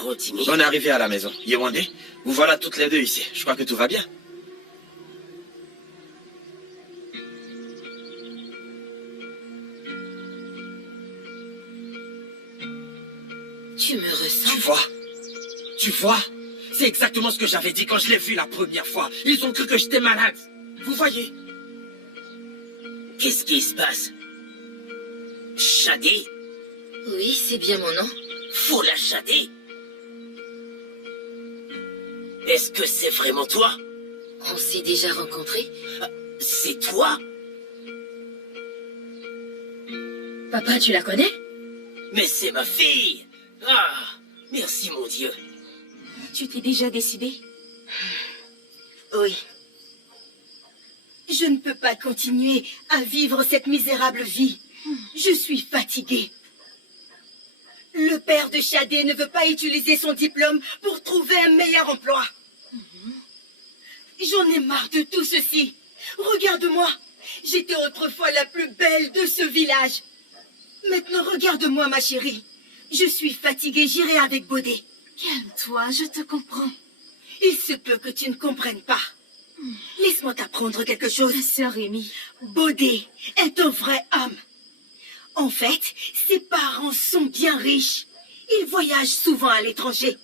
Rodimi. On est arrivé à la maison. Yewande, vous voilà toutes les deux ici. Je crois que tout va bien. Tu me ressens? Tu vois? C'est exactement ce que j'avais dit quand je l'ai vu la première fois. Ils ont cru que j'étais malade. Vous voyez? Qu'est-ce qui se passe? Shadé? Oui, c'est bien mon nom. Fola Shadé? Est-ce que c'est vraiment toi? On s'est déjà rencontrés? C'est toi? Papa, tu la connais? Mais c'est ma fille! Ah, merci mon Dieu. Tu t'es déjà décidé? Oui. Je ne peux pas continuer à vivre cette misérable vie. Je suis fatiguée. Le père de Shadé ne veut pas utiliser son diplôme pour trouver un meilleur emploi. J'en ai marre de tout ceci. Regarde-moi. J'étais autrefois la plus belle de ce village. Maintenant, regarde-moi, ma chérie. Je suis fatiguée, j'irai avec Bodé. Calme-toi, je te comprends. Il se peut que tu ne comprennes pas. Laisse-moi t'apprendre quelque chose. Ma sœur Rémi. Bodé est un vrai homme. En fait, ses parents sont bien riches. Ils voyagent souvent à l'étranger.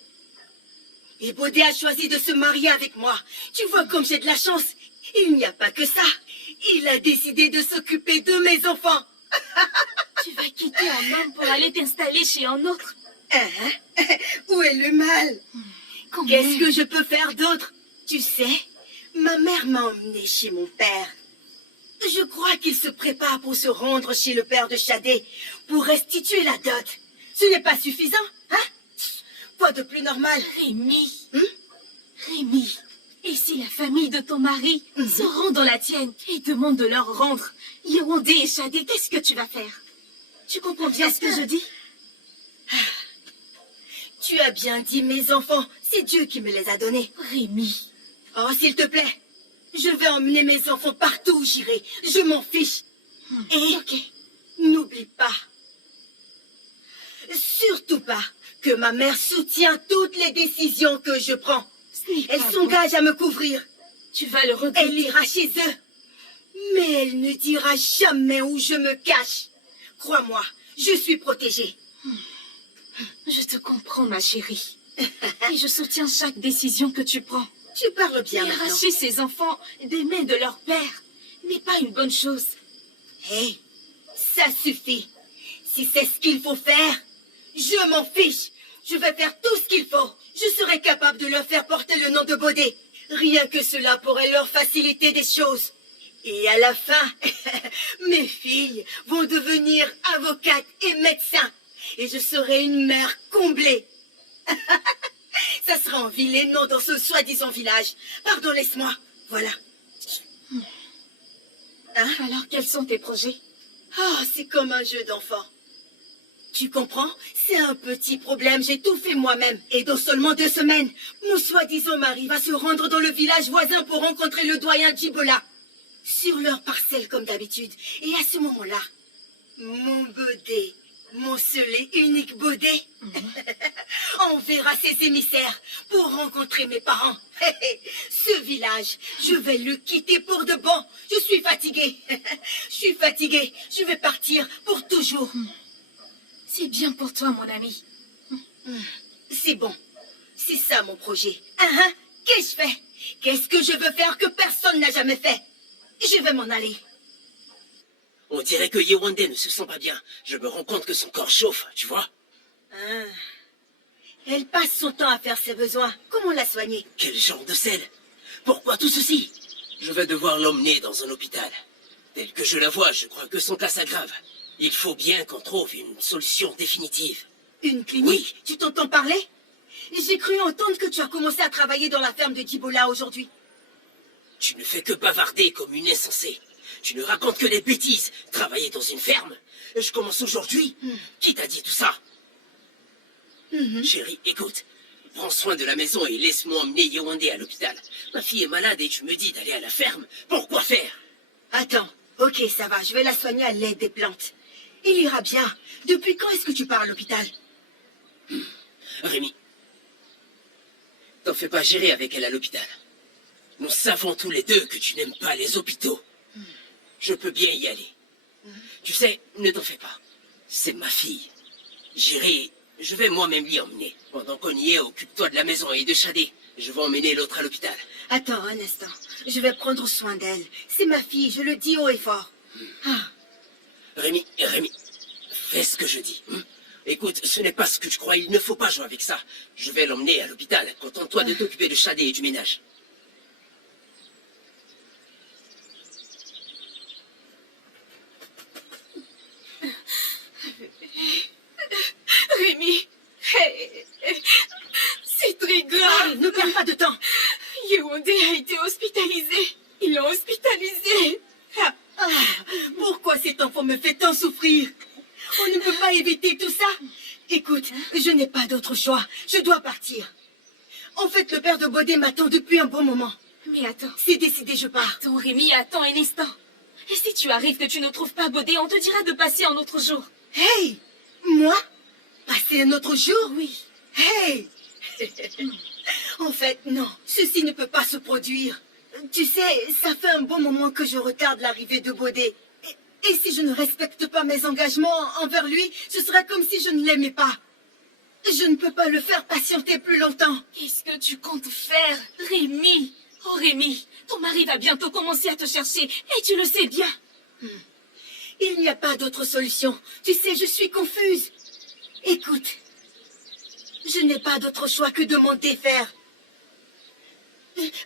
Et Bodé a choisi de se marier avec moi. Tu vois comme j'ai de la chance. Il n'y a pas que ça. Il a décidé de s'occuper de mes enfants. Tu vas quitter un homme pour aller t'installer chez un autre. Hein? Où est le mal? Qu'est-ce que je peux faire d'autre? Tu sais, ma mère m'a emmenée chez mon père. Je crois qu'il se prépare pour se rendre chez le père de Shadé pour restituer la dot. Ce n'est pas suffisant, hein? Quoi de plus normal? Rémi. Rémi. Et si la famille de ton mari se rend dans la tienne et demande de leur rendre Yewande et Shadé, qu'est-ce que tu vas faire? Tu comprends bien ce que je dis? Tu as bien dit, mes enfants. C'est Dieu qui me les a donnés. Rémi. Oh, s'il te plaît. Je vais emmener mes enfants partout où j'irai. Je m'en fiche. Et n'oublie pas, surtout pas, que ma mère soutient toutes les décisions que je prends. Elle s'engage à me couvrir. Tu vas le regretter. Elle ira chez eux. Mais elle ne dira jamais où je me cache. Crois-moi, je suis protégée. Je te comprends, ma chérie. Et je soutiens chaque décision que tu prends. Tu parles bien Et maintenant. arracher ces enfants des mains de leur père n'est pas une bonne chose. Hé, ça suffit. Si c'est ce qu'il faut faire, je m'en fiche. Je vais faire tout ce qu'il faut. Je serai capable de leur faire porter le nom de Bodé. Rien que cela pourrait leur faciliter des choses. Et à la fin, mes filles vont devenir avocates et médecins. Et je serai une mère comblée. Ça sera en ville et non dans ce soi-disant village. Pardon, laisse-moi. Voilà. Hein? Alors, quels sont tes projets? Oh, c'est comme un jeu d'enfant. Tu comprends? C'est un petit problème, j'ai tout fait moi-même. Et dans seulement 2 semaines, mon soi-disant mari va se rendre dans le village voisin pour rencontrer le doyen Djibola. Sur leur parcelle comme d'habitude. Et à ce moment-là, mon Bodé, mon seul et unique Bodé, enverra ses émissaires pour rencontrer mes parents. Ce village, je vais le quitter pour de bon. Je suis fatiguée. Je suis fatiguée. Je vais partir pour toujours. C'est bien pour toi, mon ami. C'est bon. C'est ça mon projet. Qu'est-ce que je fais? Qu'est-ce que je veux faire que personne n'a jamais fait? Je vais m'en aller. On dirait que Yewande ne se sent pas bien. Je me rends compte que son corps chauffe, tu vois. Elle passe son temps à faire ses besoins. Comment la soigner? Quel genre de scène? Pourquoi tout ceci? Je vais devoir l'emmener dans un hôpital. Tel que je la vois, je crois que son cas s'aggrave. Il faut bien qu'on trouve une solution définitive. Une clinique? Oui. Tu t'entends parler? J'ai cru entendre que tu as commencé à travailler dans la ferme de Djibola aujourd'hui. Tu ne fais que bavarder comme une insensée. Tu ne racontes que des bêtises. Travailler dans une ferme? Je commence aujourd'hui. Qui t'a dit tout ça? Chérie, écoute. Prends soin de la maison et laisse-moi emmener Yewande à l'hôpital. Ma fille est malade et tu me dis d'aller à la ferme. Pourquoi faire? Attends. Ok, ça va. Je vais la soigner à l'aide des plantes. Il ira bien. Depuis quand est-ce que tu pars à l'hôpital? Rémi, fais pas gérer avec elle à l'hôpital. Nous savons tous les deux que tu n'aimes pas les hôpitaux. Je peux bien y aller. Tu sais, ne t'en fais pas. C'est ma fille. J'irai, je vais moi-même l'y emmener. Pendant qu'on y est, occupe-toi de la maison et de Shadé. Je vais emmener l'autre à l'hôpital. Attends un instant. Je vais prendre soin d'elle. C'est ma fille, je le dis haut et fort. Ah. Rémi, fais ce que je dis. Écoute, ce n'est pas ce que tu crois, il ne faut pas jouer avec ça. Je vais l'emmener à l'hôpital. Contente-toi de t'occuper de Shadé et du ménage. Rémi, c'est très grave. Ne perds pas de temps. Yewondé a été hospitalisé. Ils l'ont hospitalisé. Ah, pourquoi cet enfant me fait tant souffrir? On ne peut pas éviter tout ça. Écoute, je n'ai pas d'autre choix. Je dois partir. En fait, le père de Bodé m'attend depuis un bon moment. Mais attends. C'est décidé, je pars. Attends, Rémi, attends un instant. Et si tu arrives que tu ne trouves pas Bodé, on te dira de passer un autre jour. Hey! Moi? Passer un autre jour? Oui. Hey! En fait, non. Ceci ne peut pas se produire. Tu sais, ça fait un bon moment que je retarde l'arrivée de Bodé. Et si je ne respecte pas mes engagements envers lui, ce sera comme si je ne l'aimais pas. Je ne peux pas le faire patienter plus longtemps. Qu'est-ce que tu comptes faire, Rémi? Oh, Rémi, ton mari va bientôt commencer à te chercher, et tu le sais bien. Il n'y a pas d'autre solution. Tu sais, je suis confuse. Écoute, je n'ai pas d'autre choix que de m'en défaire.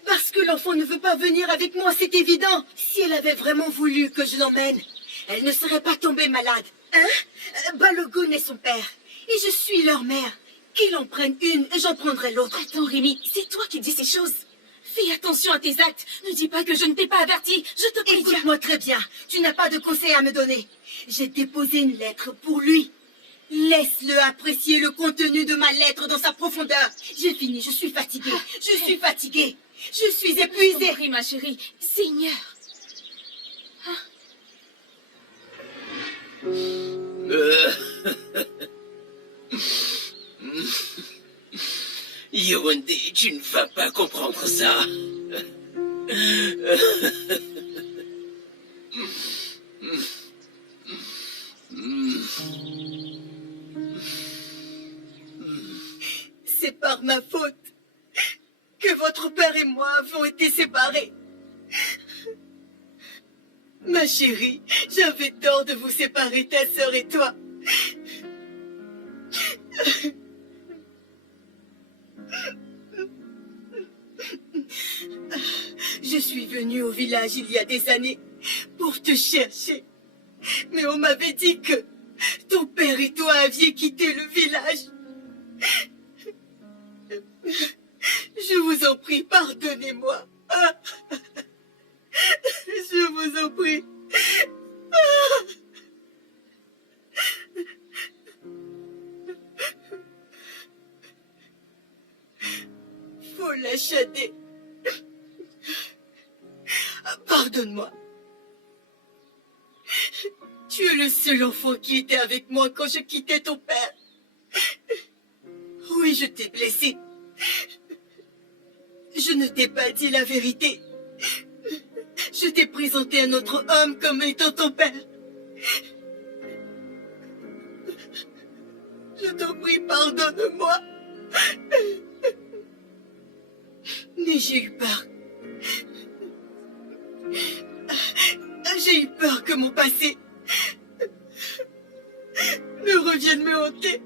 Parce que l'enfant ne veut pas venir avec moi, c'est évident. Si elle avait vraiment voulu que je l'emmène, elle ne serait pas tombée malade. Hein? Balogun est son père. Et je suis leur mère. Qu'il en prenne une, j'en prendrai l'autre. Attends, Rémi, c'est toi qui dis ces choses. Fais attention à tes actes. Ne dis pas que je ne t'ai pas averti. Je te préviens. Écoute-moi très bien. Tu n'as pas de conseil à me donner. J'ai déposé une lettre pour lui. Laisse-le apprécier le contenu de ma lettre dans sa profondeur. J'ai fini, je suis fatiguée. Je suis fatiguée. Je suis épuisée. Compris, ma chérie. Seigneur. Yewondé, tu ne vas pas comprendre ça. C'est par ma faute que votre père et moi avons été séparés. Ma chérie, j'avais tort de vous séparer, ta sœur et toi. Je suis venue au village il y a des années pour te chercher. Mais on m'avait dit que ton père et toi aviez quitté le village. Je vous en prie, pardonnez-moi. Je vous en prie. Faut la Shadé. Pardonne-moi. Tu es le seul enfant qui était avec moi quand je quittais ton père. Oui, je t'ai blessé. Je ne t'ai pas dit la vérité. Je t'ai présenté un autre homme comme étant ton père. Je t'en prie, pardonne-moi. Mais j'ai eu peur. J'ai eu peur que mon passé ne revienne me hanter.